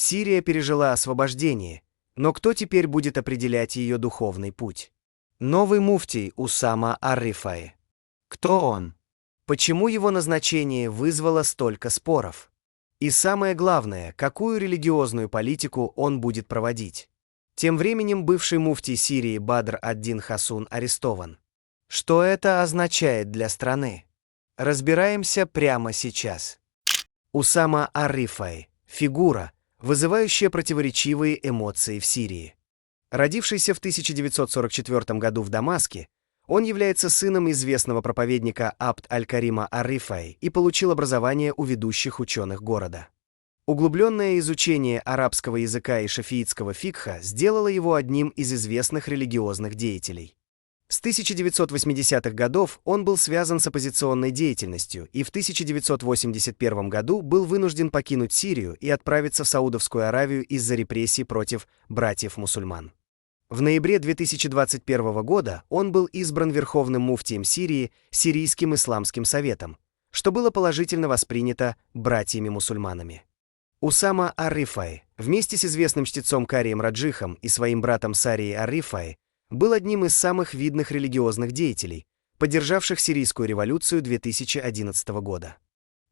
Сирия пережила освобождение, но кто теперь будет определять ее духовный путь? Новый муфтий Усама ар-Рифаи. Кто он? Почему его назначение вызвало столько споров? И самое главное, какую религиозную политику он будет проводить? Тем временем бывший муфтий Сирии Бадр ад-Дин Хасун арестован. Что это означает для страны? Разбираемся прямо сейчас. Усама ар-Рифаи – фигура, вызывающая противоречивые эмоции в Сирии. Родившийся в 1944 году в Дамаске, он является сыном известного проповедника Абд аль-Карима ар-Рифаи и получил образование у ведущих ученых города. Углубленное изучение арабского языка и шафиитского фикха сделало его одним из известных религиозных деятелей. С 1980-х годов он был связан с оппозиционной деятельностью и в 1981 году был вынужден покинуть Сирию и отправиться в Саудовскую Аравию из-за репрессий против братьев-мусульман. В ноябре 2021 года он был избран верховным муфтием Сирии Сирийским исламским советом, что было положительно воспринято братьями-мусульманами. Усама ар-Рифаи вместе с известным чтецом Карием Раджихом и своим братом Сарией ар-Рифаи был одним из самых видных религиозных деятелей, поддержавших сирийскую революцию 2011 года.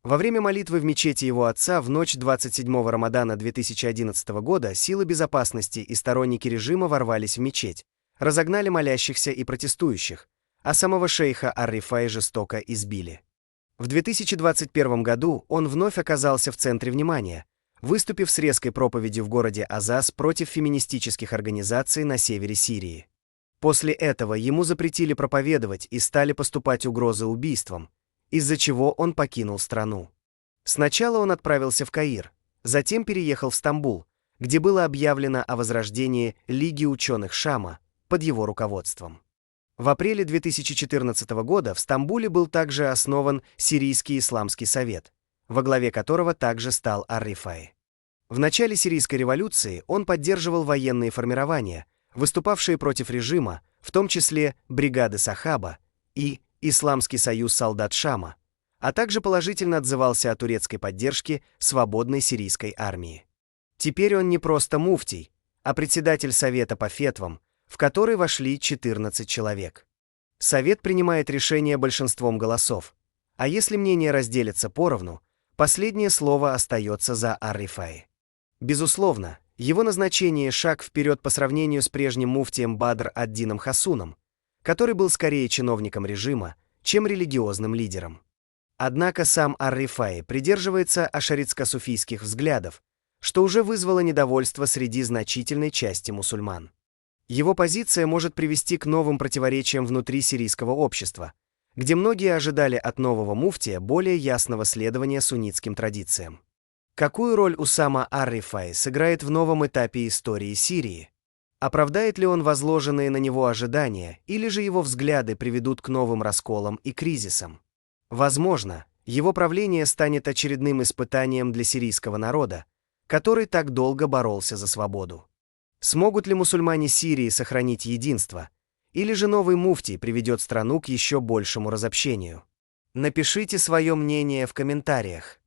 Во время молитвы в мечети его отца в ночь 27 Рамадана 2011 года силы безопасности и сторонники режима ворвались в мечеть, разогнали молящихся и протестующих, а самого шейха ар-Рифаи жестоко избили. В 2021 году он вновь оказался в центре внимания, выступив с резкой проповедью в городе Азаз против феминистических организаций на севере Сирии. После этого ему запретили проповедовать и стали поступать угрозы убийством, из-за чего он покинул страну. Сначала он отправился в Каир, затем переехал в Стамбул, где было объявлено о возрождении Лиги ученых Шама под его руководством. В апреле 2014 года в Стамбуле был также основан Сирийский исламский совет, во главе которого также стал ар-Рифаи. В начале сирийской революции он поддерживал военные формирования, выступавшие против режима, в том числе бригады Сахаба и Исламский союз солдат Шама, а также положительно отзывался о турецкой поддержке свободной сирийской армии. Теперь он не просто муфтий, а председатель совета по фетвам, в который вошли 14 человек. Совет принимает решения большинством голосов, а если мнения разделятся поровну, последнее слово остается за ар-Рифаи. Безусловно, его назначение – шаг вперед по сравнению с прежним муфтием Бадр ад-Дином Хасуном, который был скорее чиновником режима, чем религиозным лидером. Однако сам ар-Рифаи придерживается ашаритско-суфийских взглядов, что уже вызвало недовольство среди значительной части мусульман. Его позиция может привести к новым противоречиям внутри сирийского общества, где многие ожидали от нового муфтия более ясного следования суннитским традициям. Какую роль Усама ар-Рифаи сыграет в новом этапе истории Сирии? Оправдает ли он возложенные на него ожидания, или же его взгляды приведут к новым расколам и кризисам? Возможно, его правление станет очередным испытанием для сирийского народа, который так долго боролся за свободу. Смогут ли мусульмане Сирии сохранить единство, или же новый муфтий приведет страну к еще большему разобщению? Напишите свое мнение в комментариях.